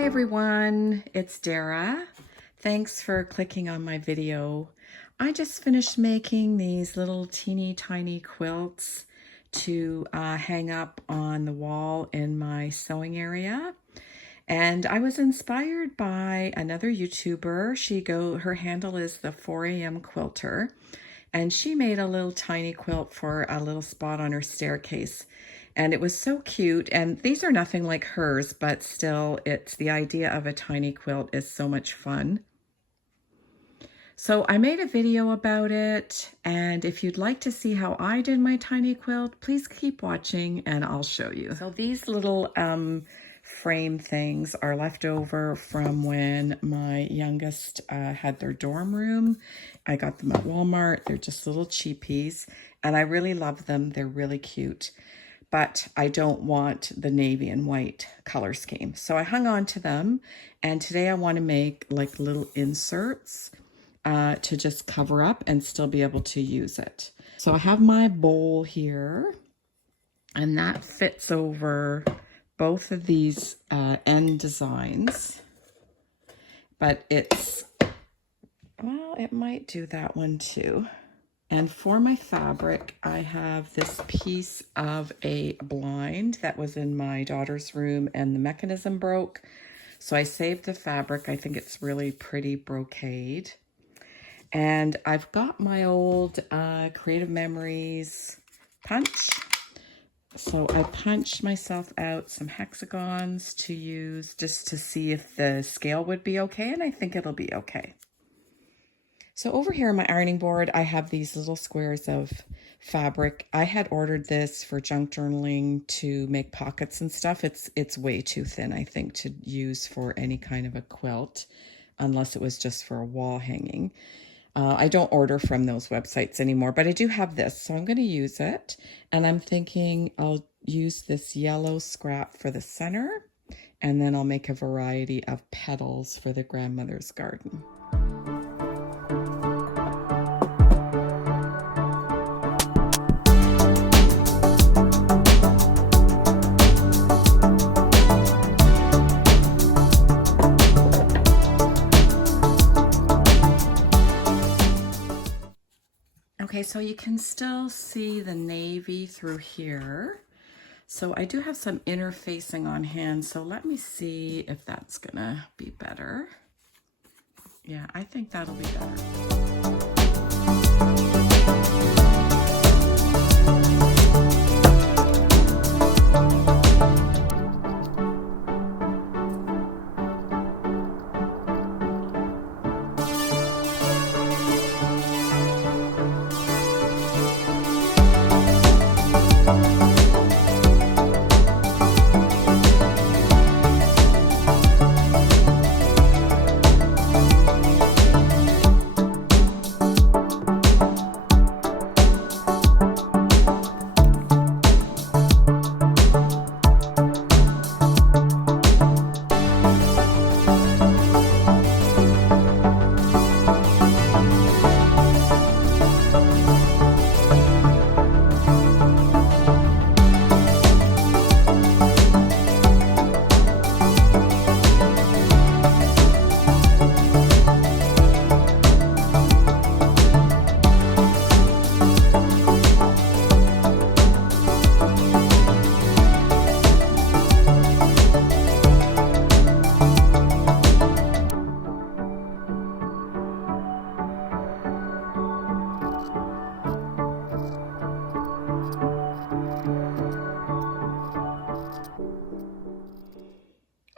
Hi everyone, it's Dara. Thanks for clicking on my video. I just finished making these little teeny tiny quilts to hang up on the wall in my sewing area. And I was inspired by another YouTuber. Her handle is the 4 a.m. Quilter. And she made a little tiny quilt for a little spot on her staircase. And it was so cute. And these are nothing like hers, but still, it's the idea of a tiny quilt is so much fun. So I made a video about it. And if you'd like to see how I did my tiny quilt, please keep watching and I'll show you. So these little frame things are left over from when my youngest had their dorm room. I got them at Walmart. They're just little cheapies and I really love them. They're really cute, but I don't want the navy and white color scheme. So I hung on to them, and today I want to make like little inserts to just cover up and still be able to use it. So I have my bowl here, and that fits over both of these end designs, but well, it might do that one too. And for my fabric, I have this piece of a blind that was in my daughter's room and the mechanism broke. So I saved the fabric. I think it's really pretty brocade. And I've got my old Creative Memories punch. So I punched myself out some hexagons to use just to see if the scale would be okay, and I think it'll be okay. So over here on my ironing board, I have these little squares of fabric. I had ordered this for junk journaling to make pockets and stuff. It's way too thin, I think, to use for any kind of a quilt, unless it was just for a wall hanging. I don't order from those websites anymore, but I do have this, so I'm going to use it. And I'm thinking I'll use this yellow scrap for the center, and then I'll make a variety of petals for the grandmother's garden. Okay, so you can still see the navy through here. So I do have some interfacing on hand, so let me see if that's gonna be better. Yeah, I think that'll be better.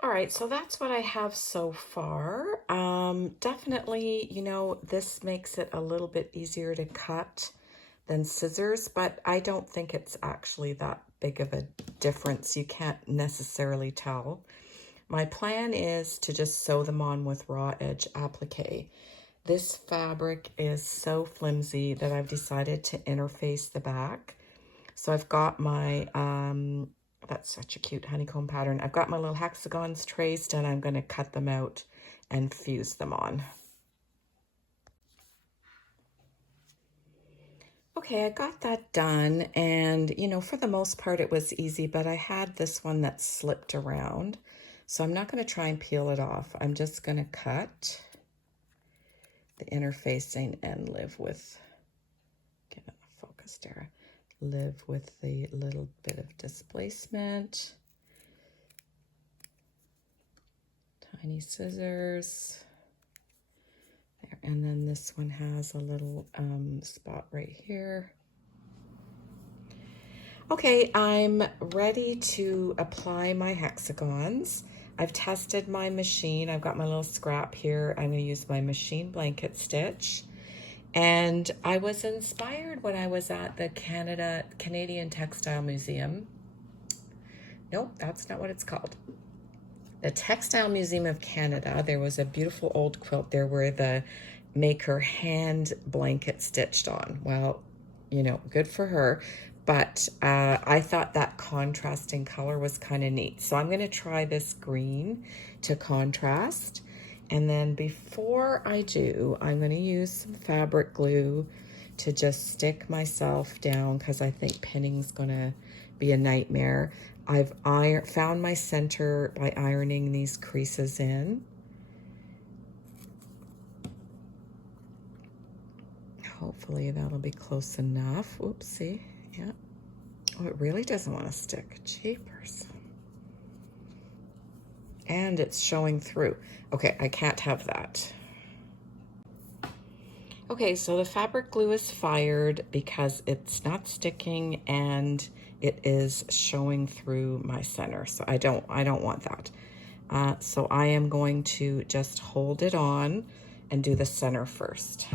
All right, so that's what I have so far. Definitely, you know, this makes it a little bit easier to cut than scissors, but I don't think it's actually that big of a difference. You can't necessarily tell. My plan is to just sew them on with raw edge applique. This fabric is so flimsy that I've decided to interface the back. So I've got my that's such a cute honeycomb pattern. I've got my little hexagons traced and I'm going to cut them out and fuse them on. Okay, I got that done, and you know, for the most part it was easy, but I had this one that slipped around. So I'm not going to try and peel it off. I'm just going to cut the interfacing and live with, get it focused there, live with the little bit of displacement. Tiny scissors. There. And then this one has a little spot right here. Okay, I'm ready to apply my hexagons. I've tested my machine. I've got my little scrap here. I'm going to use my machine blanket stitch. And I was inspired when I was at the Canadian Textile Museum. Nope, that's not what it's called. The Textile Museum of Canada. There was a beautiful old quilt there where the maker hand blanket stitched on. Well, you know, good for her. But I thought that contrasting color was kind of neat. So I'm going to try this green to contrast. And then before I do, I'm going to use some fabric glue to just stick myself down because I think pinning's going to be a nightmare. I've found my center by ironing these creases in. Hopefully that'll be close enough. Oopsie. Yeah. Oh, it really doesn't want to stick. Jeepers. And it's showing through. Okay, I can't have that. Okay, so the fabric glue is fired because it's not sticking and it is showing through my center. So I don't want that. So I am going to just hold it on and do the center first.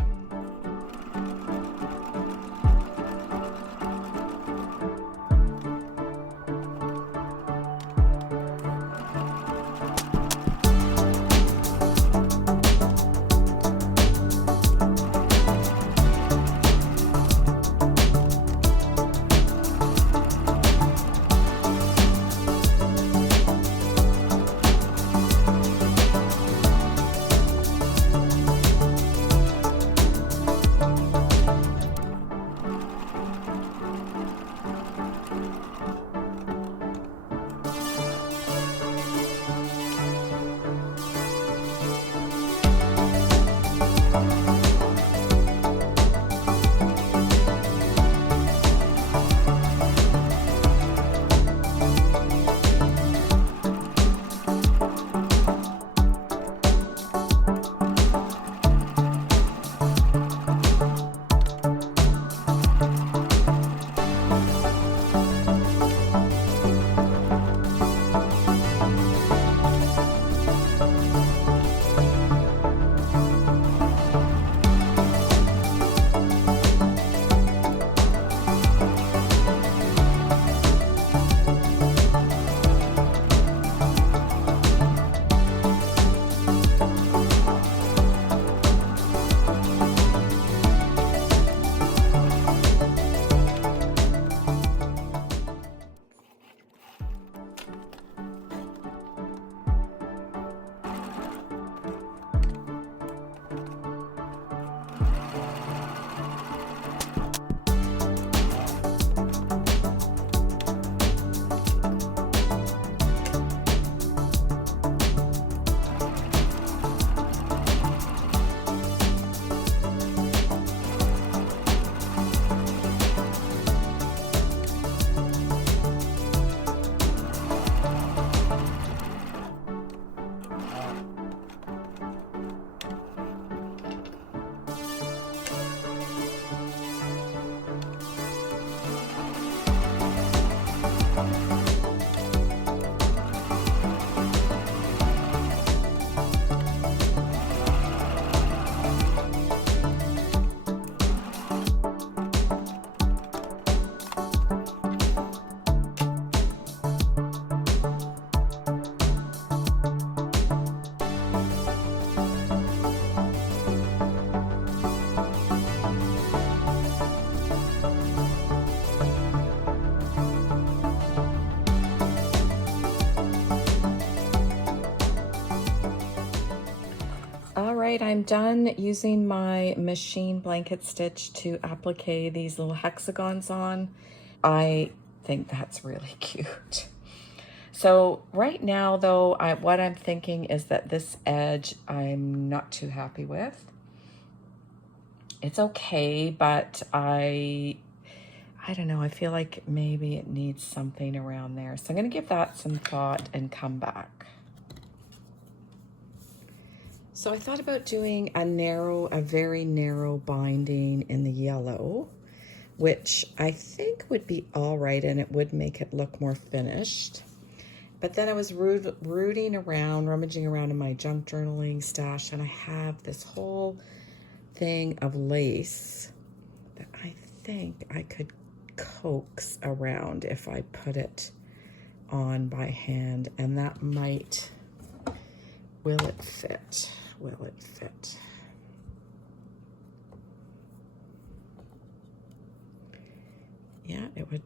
All right, I'm done using my machine blanket stitch to applique these little hexagons on. I think that's really cute. So right now though, what I'm thinking is that this edge I'm not too happy with. It's okay, but I don't know, I feel like maybe it needs something around there. So I'm gonna give that some thought and come back. So I thought about doing a very narrow binding in the yellow, which I think would be all right and it would make it look more finished. But then I was rummaging around in my junk journaling stash, and I have this whole thing of lace that I think I could coax around if I put it on by hand, and that might, will it fit? Will it fit? Yeah, it would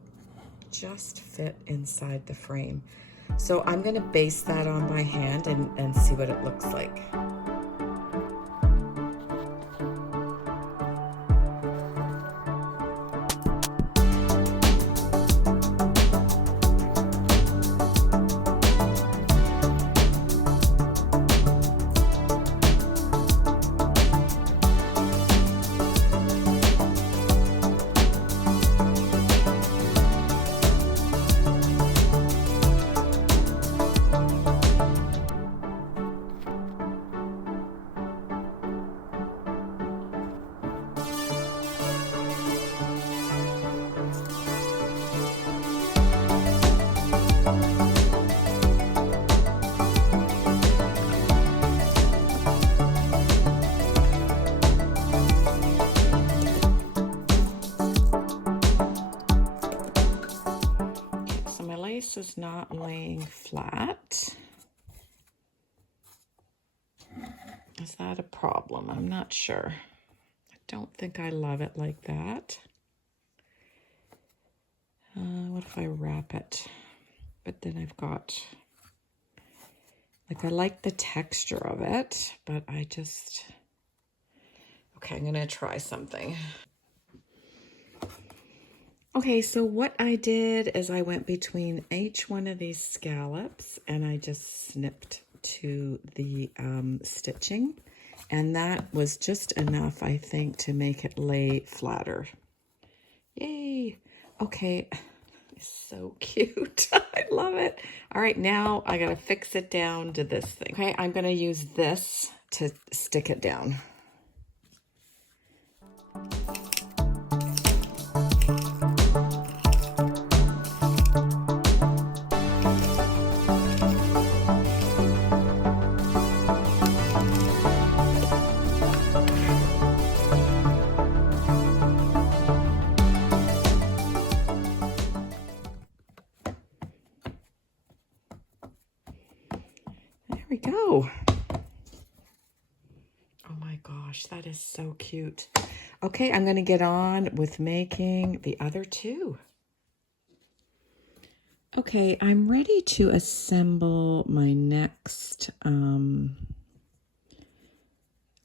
just fit inside the frame. So I'm gonna base that on by hand and see what it looks like. This is not laying flat. Is that a problem? I'm not sure. I don't think I love it like that. What if I wrap it? But then I've got, like, I like the texture of it, but I just, okay, I'm gonna try something. Okay, so what I did is I went between each one of these scallops and I just snipped to the stitching, and that was just enough, I think, to make it lay flatter. Yay! Okay, it's so cute. I love it. All right, now I gotta fix it down to this thing. Okay, I'm gonna use this to stick it down. There we go. Oh my gosh, that is so cute. Okay, I'm gonna get on with making the other two. Okay, I'm ready to assemble my next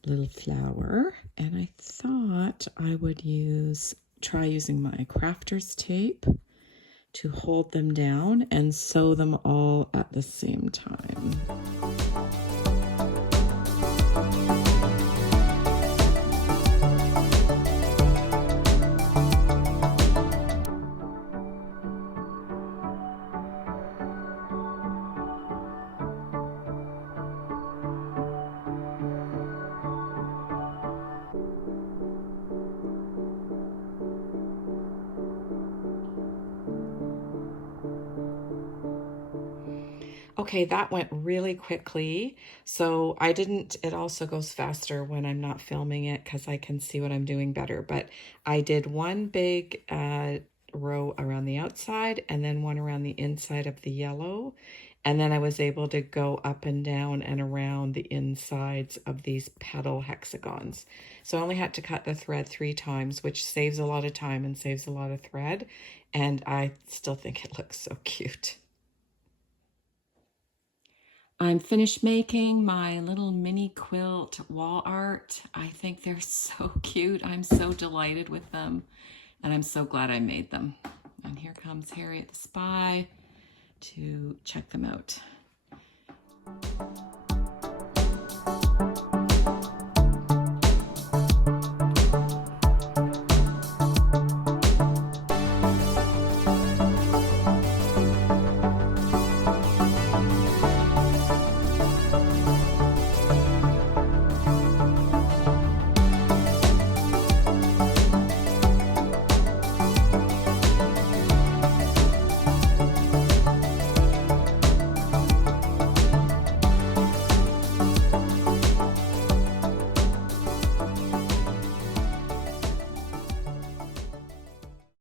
little flower, and I thought I would try using my crafter's tape to hold them down and sew them all at the same time. Okay, that went really quickly. So it also goes faster when I'm not filming it because I can see what I'm doing better. But I did one big row around the outside and then one around the inside of the yellow. And then I was able to go up and down and around the insides of these petal hexagons. So I only had to cut the thread 3 times, which saves a lot of time and saves a lot of thread. And I still think it looks so cute. I'm finished making my little mini quilt wall art. I think they're so cute. I'm so delighted with them, and I'm so glad I made them. And here comes Harriet the Spy, to check them out.